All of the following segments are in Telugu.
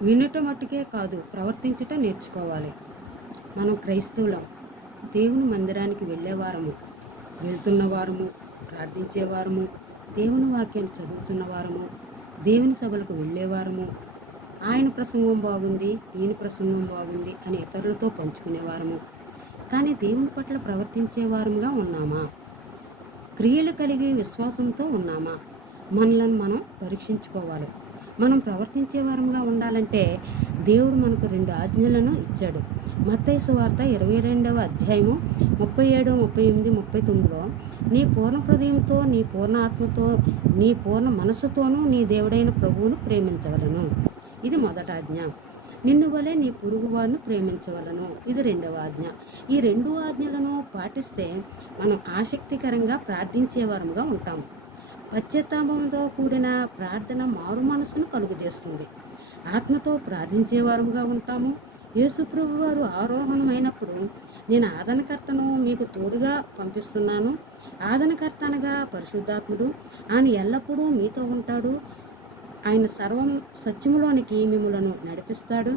వినుట మట్టుకే కాదు, ప్రవర్తించుట నేర్చుకోవాలి. మనం క్రైస్తవులం. దేవుని మందిరానికి వెళ్ళేవారము, వెళ్తున్నవారము, ప్రార్థించేవారము, దేవుని వాక్యాన్ని చదువుతున్నవారము, దేవుని సభలకు వెళ్ళేవారము, ఆయన ప్రసంగం బాగుంది, ఈయన ప్రసంగం బాగుంది అని ఇతరులతో పంచుకునేవారము. కానీ దేవుని పట్ల ప్రవర్తించేవారముగా ఉన్నామా? క్రియలు కలిగి విశ్వాసంతో ఉన్నామా? మనలను మనం పరీక్షించుకోవాలి. మనం ప్రవర్తించే వారంగా ఉండాలంటే దేవుడు మనకు 2 ఆజ్ఞలను ఇచ్చాడు. మత్తయి సువార్త 22వ అధ్యాయము 37, 38, 39లో నీ పూర్ణ హృదయంతో, నీ పూర్ణ ఆత్మతో, నీ పూర్ణ మనస్సుతోనూ నీ దేవుడైన ప్రభువును ప్రేమించవలను. ఇది మొదటి ఆజ్ఞ. నిన్ను వలె నీ పొరుగువారిని ప్రేమించవలను. ఇది 2వ ఆజ్ఞ. ఈ 2 ఆజ్ఞలను పాటిస్తే మనం ఆసక్తికరంగా ప్రార్థించేవారముగా ఉంటాం. పశ్చాత్తాపంతో కూడిన ప్రార్థన మారు మనసును కలుగజేస్తుంది. ఆత్మతో ప్రార్థించేవారముగా ఉంటాము. యేసుప్రభు వారు ఆరోహణమైనప్పుడు నేను ఆదరణకర్తను మీకు తోడుగా పంపిస్తున్నాను. ఆదరణకర్త అనగా పరిశుద్ధాత్ముడు. ఆయన ఎల్లప్పుడూ మీతో ఉంటాడు. ఆయన సర్వం సత్యములోనికి మిమ్ములను నడిపిస్తాడు.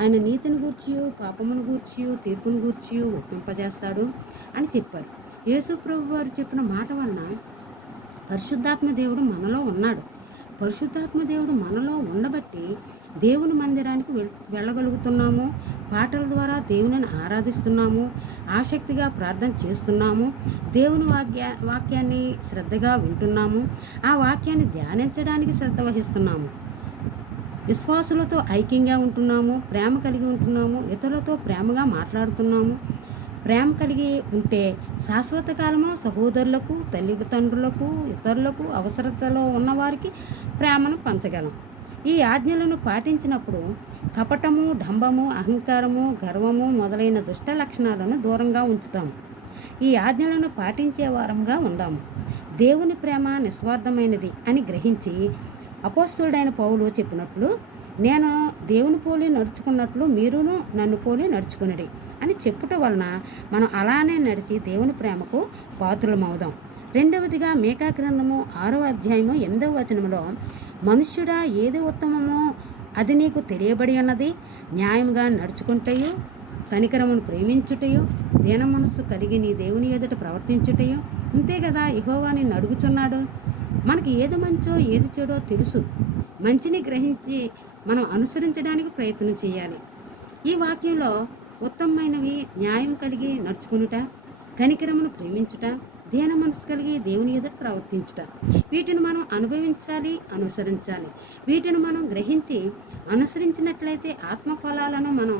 ఆయన నీతిని గూర్చియు, పాపమును గూర్చియు, తీర్పును గూర్చియు ఒప్పింపజేస్తాడు అని చెప్పారు. యేసుప్రభు వారు చెప్పిన మాట వలన పరిశుద్ధాత్మ దేవుడు మనలో ఉన్నాడు. పరిశుద్ధాత్మ దేవుడు మనలో ఉండబట్టి దేవుని మందిరానికి వెళ్ళగలుగుతున్నాము. పాటల ద్వారా దేవునిని ఆరాధిస్తున్నాము. ఆసక్తిగా ప్రార్థన చేస్తున్నాము. దేవుని వాక్యాన్ని శ్రద్ధగా వింటున్నాము. ఆ వాక్యాన్ని ధ్యానించడానికి శ్రద్ధ వహిస్తున్నాము. విశ్వాసులతో ఐక్యంగా ఉంటున్నాము. ప్రేమ కలిగి ఉంటున్నాము. ఇతరులతో ప్రేమగా మాట్లాడుతున్నాము. ప్రేమ కలిగి ఉంటే శాశ్వత కాలము సహోదరులకు, తల్లిదండ్రులకు, ఇతరులకు, అవసరతలో ఉన్నవారికి ప్రేమను పంచగలం. ఈ ఆజ్ఞలను పాటించినప్పుడు కపటము, డంబము, అహంకారము, గర్వము మొదలైన దుష్ట లక్షణాలను దూరంగా ఉంచుతాము. ఈ ఆజ్ఞలను పాటించే వారంగా ఉందాము. దేవుని ప్రేమ నిస్వార్థమైనది అని గ్రహించి అపోస్తలుడైన పౌలు చెప్పినట్లు, నేను దేవుని పోలి నడుచుకున్నట్లు మీరును నన్ను పోలి నడుచుకునడి అని చెప్పుట వలన మనం అలానే నడిచి దేవుని ప్రేమకు పాత్రులమవుదాం. 2వదిగా మీకా గ్రంథము 6వ అధ్యాయము 8వ వచనములో, మనుష్యుడా ఏది ఉత్తమమో అది నీకు తెలియబడి ఉన్నది, న్యాయంగా నడుచుకుంటయు, కనికరమును ప్రేమించుటయు, దీన మనస్సు కలిగి నీ దేవుని ఎదుట ప్రవర్తించుటయు. ఇంతే కదా యెహోవా నిన్ను అడుగుచున్నాడు. మనకి ఏది మంచో ఏది చెడో తెలుసు. మంచిని గ్రహించి మనం అనుసరించడానికి ప్రయత్నం చేయాలి. ఈ వాక్యంలో ఉత్తమమైనవి న్యాయం కలిగి నడుచుకునుట, కనికరమును ప్రేమించుట, దీన మనసు కలిగి దేవుని ఎదుట ప్రవర్తించుట. వీటిని మనం అనుభవించాలి, అనుసరించాలి. వీటిని మనం గ్రహించి అనుసరించినట్లయితే ఆత్మఫలాలను మనం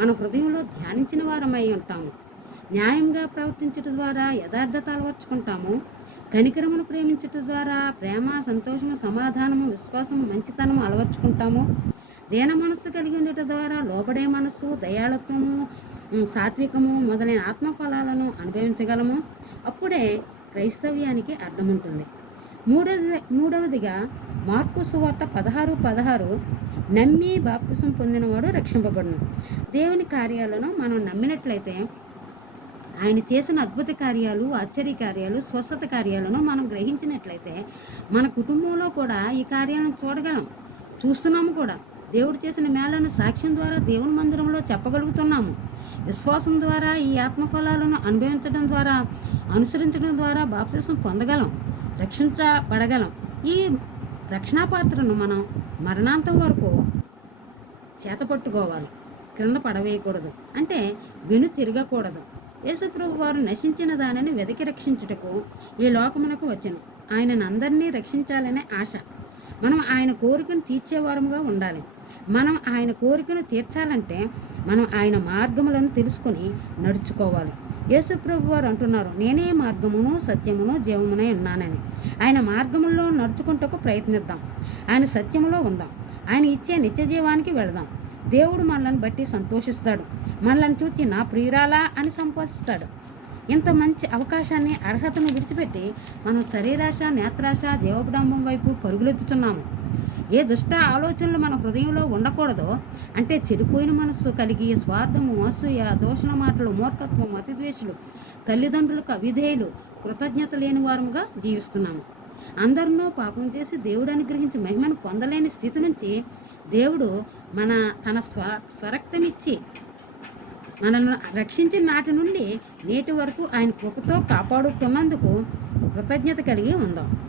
మన హృదయంలో ధ్యానించిన వారమై ఉంటాము. న్యాయంగా ప్రవర్తించడం ద్వారా యథార్థత అలవర్చుకుంటాము. కనికరమును ప్రేమించటం ద్వారా ప్రేమ, సంతోషము, సమాధానము, విశ్వాసము, మంచితనము అలవర్చుకుంటాము. దీన మనస్సు కలిగి ఉండటం ద్వారా లోబడే మనస్సు, దయాళత్వము, సాత్వికము మొదలైన ఆత్మఫలాలను అనుభవించగలము. అప్పుడే క్రైస్తవ్యానికి అర్థం ఉంటుంది. మూడవదిగా మార్కు సువార్త 16:16 నమ్మి బాప్తిసం పొందినవాడు రక్షింపబడును. దేవుని కార్యాలను మనం నమ్మినట్లయితే ఆయన చేసిన అద్భుత కార్యాలు, ఆశ్చర్య కార్యాలు, స్వస్థత కార్యాలను మనం గ్రహించినట్లయితే మన కుటుంబంలో కూడా ఈ కార్యాలను చూడగలం, చూస్తున్నాము కూడా. దేవుడు చేసిన మేళను సాక్ష్యం ద్వారా దేవుని మందిరంలో చెప్పగలుగుతున్నాము. విశ్వాసం ద్వారా ఈ ఆత్మఫలాలను అనుభవించడం ద్వారా, అనుసరించడం ద్వారా బాప్తిసం పొందగలం, రక్షించబడగలం. ఈ రక్షణా పాత్రను మనం మరణాంతం వరకు చేతపట్టుకోవాలి. క్రింద పడవేయకూడదు, అంటే వెను తిరగకూడదు. యేసుప్రభు వారు నశించిన దానిని వెతికి రక్షించుటకు ఈ లోకమునకు వచ్చెను. ఆయనను అందరినీ రక్షించాలనే ఆశ. మనం ఆయన కోరికను తీర్చేవారముగా ఉండాలి. మనం ఆయన కోరికను తీర్చాలంటే మనం ఆయన మార్గములను తెలుసుకొని నడుచుకోవాలి. యేసుప్రభు వారు అంటున్నారు, నేనే మార్గమును, సత్యమును, జీవమునై ఉన్నానని. ఆయన మార్గముల్లో నడుచుకుంటకు ప్రయత్నిద్దాం. ఆయన సత్యములో ఉందాం. ఆయన ఇచ్చే నిత్య జీవానికి వెళదాం. దేవుడు మనల్ని బట్టి సంతోషిస్తాడు. మనల్ని చూచి నా ప్రియురాలా అని సంబోధిస్తాడు. ఇంత మంచి అవకాశాన్ని, అర్హతను విడిచిపెట్టి మనం శరీరాశ, నేత్రాశ, జీవకుడంబం వైపు పరుగులెత్తుతున్నాము. ఏ దుష్ట ఆలోచనలు మన హృదయంలో ఉండకూడదో, అంటే చెడిపోయిన మనస్సు కలిగి స్వార్థము, అసూయ, దూషణ మాటలు, మూర్ఖత్వం, అతిద్వేషులు, తల్లిదండ్రులకు అవిధేయులు, కృతజ్ఞత లేని వారముగా జీవిస్తున్నాము. అందరినూ పాపం చేసి దేవుడు అనుగ్రహించి మహిమను పొందలేని స్థితి నుంచి దేవుడు తన స్వరక్తమిచ్చి మనల్ని రక్షించిన నాటి నుండి నేటి వరకు ఆయన కృపతో కాపాడుతున్నందుకు కృతజ్ఞత కలిగి ఉందాం.